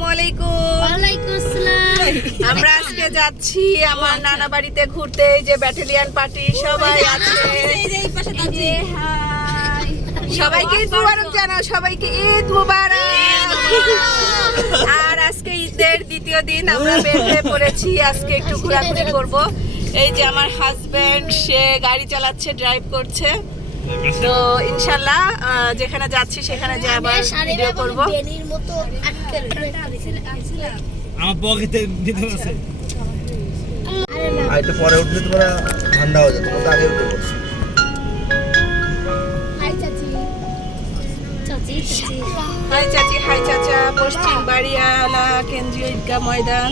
আসসালামু আলাইকুম। ওয়ালাইকুম আসসালাম। আমরা আজকে যাচ্ছি আমার নানা বাড়িতে ঘুরতে। এই যে ব্যাটালিয়ন পার্টি সবাই আছে। সবাইকে ঈদ মুবারক জানাও, সবাইকে ঈদ মুবারক। আর আজকে ঈদের দ্বিতীয় দিন আমরা বের হয়ে পড়েছি। আজকে একটু ঘোরাঘুরি করব। এই যে আমার হাজবেন্ড, সে গাড়ি চালাচ্ছে, ড্রাইভ করছে। তো ইনশাল্লাহ যেখানে যাচ্ছি সেখানে যে আবার ভিডিও করব। আমার পকেটে ভিতর আছে। আর একটু পরে উঠলে তোমরা ঠান্ডা হয়ে যেত, তোমরা তো আগে উঠে পড়ছো। হাই চাচি, হাই চাচা। পশ্চিম বাড়িয়ালা কেন্দ্রীয় ঈদগাহ ময়দান।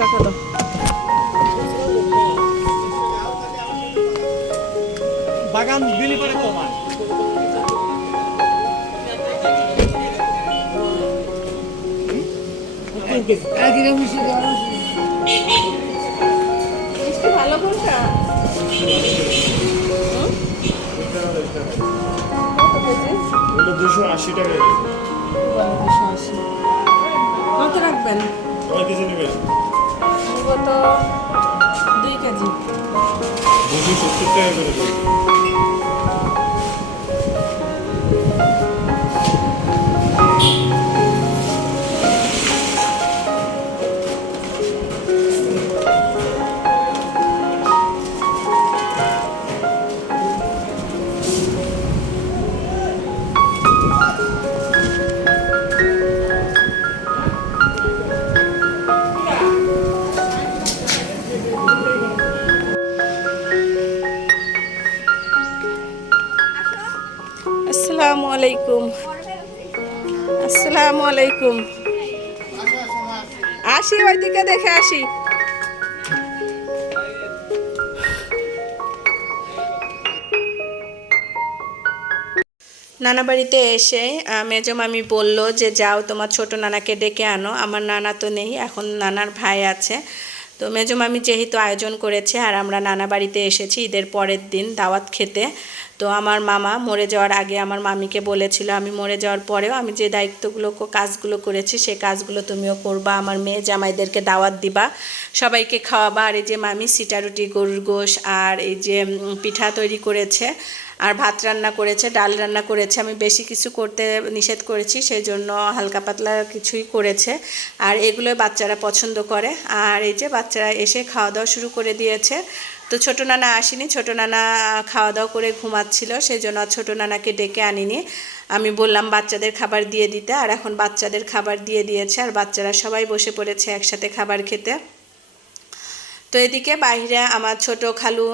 টাকা দাও। বাগান বিলি করে তোমার মিষ্টি ভালো কোনটা? ওটা 280 টাকা। কত রাখবেন? কয় কেজি নেবেন? নিব তো 2 কেজি। 270 টাকা করে দেবো। আসসালামু আলাইকুম। আসসালামু আলাইকুম। আসি, ওইদিকে দেখে আসি। নানা বাড়িতে এসে মেজো মামি বলল যে যাও তোমার ছোট নানাকে ডেকে আনো। আমার নানা তো নেই, এখন নানার ভাই আছে। তো মেজো মামি যেহেতু আয়োজন করেছে আর আমরা নানা বাড়িতে এসেছি ঈদের পরের দিন দাওয়াত খেতে। তো আমার মামা মরে যাওয়ার আগে আমার মামিকে বলেছিল আমি মরে যাওয়ার পরেও আমি যে দায়িত্বগুলো কাজগুলো করেছি সে কাজগুলো তুমিও করবা, আমার মেয়ে জামাইদেরকে দাওয়াত দিবা, সবাইকে খাওয়াবা। আর এই যে মামি সিটারুটি, গরুর গোশ আর এই যে পিঠা তৈরি করেছে, আর ভাত রান্না করেছে, ডাল রান্না করেছে। আমি বেশি কিছু করতে নিষেধ করেছি, সেই জন্য হালকা পাতলা কিছুই করেছে। আর এগুলো বাচ্চারা পছন্দ করে। আর এই যে বাচ্চারা এসে খাওয়া দাওয়া শুরু করে দিয়েছে। তো ছোটো নানা আসেনি, ছোটো নানা খাওয়া দাওয়া করে ঘুমাচ্ছিল, সেই জন্য ছোটো নানাকে ডেকে আনিনি। আমি বললাম বাচ্চাদের খাবার দিয়ে দিতে, আর এখন বাচ্চাদের খাবার দিয়ে দিয়েছে। আর বাচ্চারা সবাই বসে পড়েছে একসাথে খাবার খেতে। তো এদিকে বাইরে আমার ছোট খালু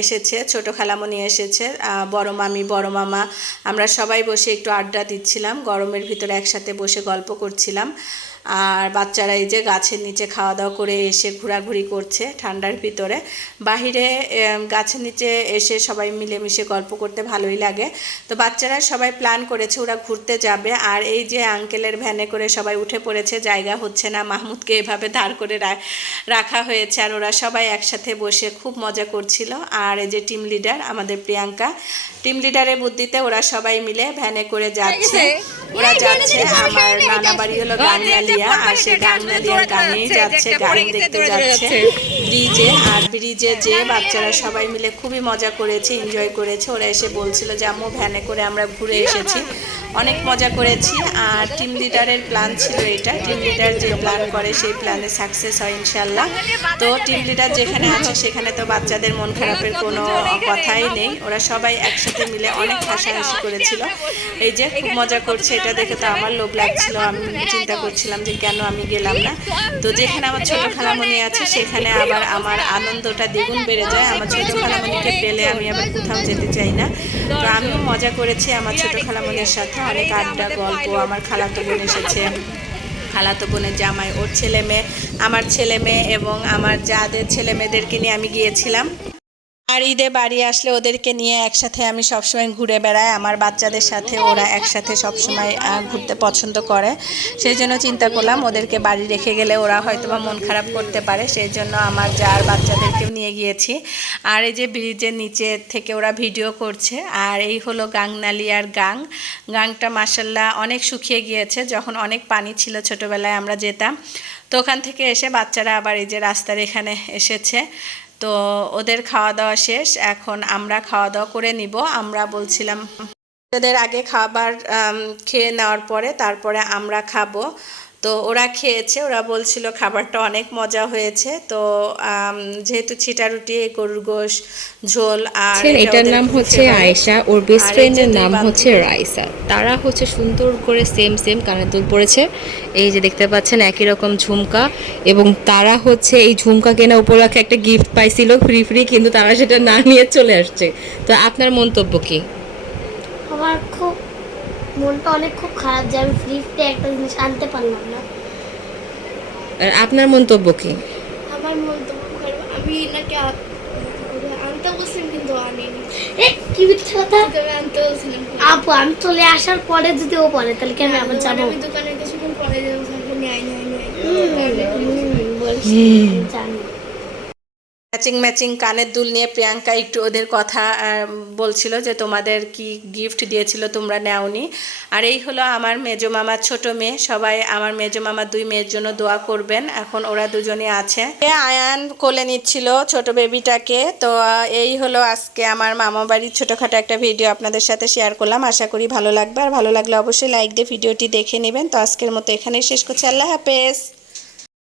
এসেছে, ছোট খালামণি এসেছে, বড় মামি, বড় মামা, আমরা সবাই বসে একটু আড্ডা দিচ্ছিলাম, গরমের ভিতরে একসাথে বসে গল্প করছিলাম। আর বাচ্চারা এই যে গাছের নিচে খাওয়া দাওয়া করে এসে ঘোরাঘুরি করছে ঠান্ডার ভিতরে। বাহিরে গাছের নিচে এসে সবাই মিলেমিশে গল্প করতে ভালোই লাগে। তো বাচ্চারা সবাই প্ল্যান করেছে ওরা ঘুরতে যাবে। আর এই যে আঙ্কেলের ভ্যানে করে সবাই উঠে পড়েছে, জায়গা হচ্ছে না, মাহমুদকে এভাবে দাঁড় করে রাখা হয়েছে। আর ওরা সবাই একসাথে বসে খুব মজা করছিল। আর এই যে টিম লিডার আমাদের প্রিয়াঙ্কা, টিম লিডারের বুদ্ধিতে ওরা সবাই মিলে ভ্যানে করে যাচ্ছে। ওরা যাচ্ছে, আমার নানা বাড়ি হলো গাংনালিয়া, আর সে গাংনালিয়ার গানেই যাচ্ছে, গান দেখতে যাচ্ছে ব্রিজে। আর ব্রিজে যে বাচ্চারা সবাই মিলে খুবই মজা করেছে, এনজয় করেছে। ওরা এসে বলছিল যে আম্মু ভ্যানে করে আমরা ঘুরে এসেছি, অনেক মজা করেছি। আর টিম লিডারের প্ল্যান ছিল এটা, টিম লিডার যে প্ল্যান করে সেই প্ল্যানে সাকসেস হয় ইনশাল্লাহ। তো টিম লিডার যেখানে আছে সেখানে তো বাচ্চাদের মন খারাপের কোনো কথাই নেই। ওরা সবাই একসাথে মিলে অনেক হাসাহাসি করেছিল। এই যে খুব মজা করছে, এটা দেখে তো আমার লোভ লাগছিল। আমি চিন্তা করছিলাম যে কেন আমি গেলাম না। তো যেখানে আমার ছোট খালামণি আছে সেখানে আবার আমার আনন্দটা দ্বিগুণ বেড়ে যায়। আমার ছোট খালামণিকে পেলে আমি আবার কোথাও যেতে চাই না। তো আমিও মজা করেছি আমার ছোট খালামণির সাথে, অনেক আড্ডা গল্প। আমার খালাতো বোন এসেছে, খালাতো বোনের জামাই, ওর ছেলে মেয়ে, আমার ছেলে মেয়ে এবং আমার যাদের ছেলে মেয়েদেরকে নিয়ে আমি গিয়েছিলাম। আর ঈদে বাড়ি আসলে ওদেরকে নিয়ে একসাথে আমি সবসময় ঘুরে বেড়াই। আমার বাচ্চাদের সাথে ওরা একসাথে সবসময় ঘুরতে পছন্দ করে। সেই জন্য চিন্তা করলাম ওদেরকে বাড়ি রেখে গেলে ওরা হয়তো বা মন খারাপ করতে পারে, সেই জন্য আমার যার বাচ্চাদেরকেও নিয়ে গিয়েছি। আর এই যে ব্রিজের নিচে থেকে ওরা ভিডিও করছে। আর এই হলো গাংনালিয়ার গাংটা মাশাল্লাহ অনেক শুকিয়ে গিয়েছে। যখন অনেক পানি ছিল ছোটোবেলায় আমরা যেতাম, তো ওখান থেকে এসে বাচ্চারা আবার এই যে রাস্তার এখানে এসেছে। তো ওদের খাওয়া দাওয়া শেষ, এখন আমরা খাওয়া দাওয়া করে নিব। আমরা বলছিলাম ওদের আগে খাবার খেয়ে নেওয়ার পরে তারপরে আমরা খাবো। তো ওরা খেয়েছে, ওরা বলছিল খাবারটা অনেক মজা হয়েছে। তো যেহেতু ছিটা রুটি, গরুর গোশ ঝোল, আর এটার নাম হচ্ছে আয়েশা, ওর বেস্ট ফ্রেন্ডের নাম হচ্ছে রাইসা। তারা হচ্ছে সুন্দর করে সেম কানের দুল পরেছে, এই যে দেখতে পাচ্ছেন একই রকম ঝুমকা, এবং তারা হচ্ছে এই ঝুমকা কেনা উপলক্ষে একটা গিফট পাইছিল ফ্রি, কিন্তু তারা সেটা না নিয়ে চলে আসছে। তো আপনার মন্তব্য কি? আমার মনটা খুব খারাপ যে আমি ফ্লিপতে একটা জিনিস আনতে পারলাম না। আর আপনার মন্তব্য কি? আমার মন্তব্য খারাপ, আমি নাকি আনতে বলছিলাম কিন্তু আনিনি। কি মিথ্যা কথা, তবে আনতে বলছিলাম আপু। আমি চলে আসার পরে যদি ও পরে তাহলে কি আমি আবার যাবো? আমি দোকানের কিছুক্ষণ পরে যাবো, নাই জানি। ম্যাচিং কানের দুল নিয়ে প্রিয়াঙ্কা একটু ওদের কথা বলছিল যে তোমাদের কি গিফট দিয়েছিল, তোমরা নেওনি। আর এই হলো আমার মেজো মামার ছোট মেয়ে। সবাই আমার মেজো মামার 2 মেয়ের জন্য দোয়া করবেন। এখন ওরা দুজনই আছে। আয়ান কোলে নিচ্ছিল ছোট বেবিটাকে। তো এই হলো আজকে আমার মামা বাড়ির ছোটোখাটো একটা ভিডিও আপনাদের সাথে শেয়ার করলাম। আশা করি ভালো লাগবে, আর ভালো লাগলে অবশ্যই লাইক দিয়ে ভিডিওটি দেখে নেবেন। তো আজকের মতো এখানেই শেষ করছি। আল্লাহ হাফেজ।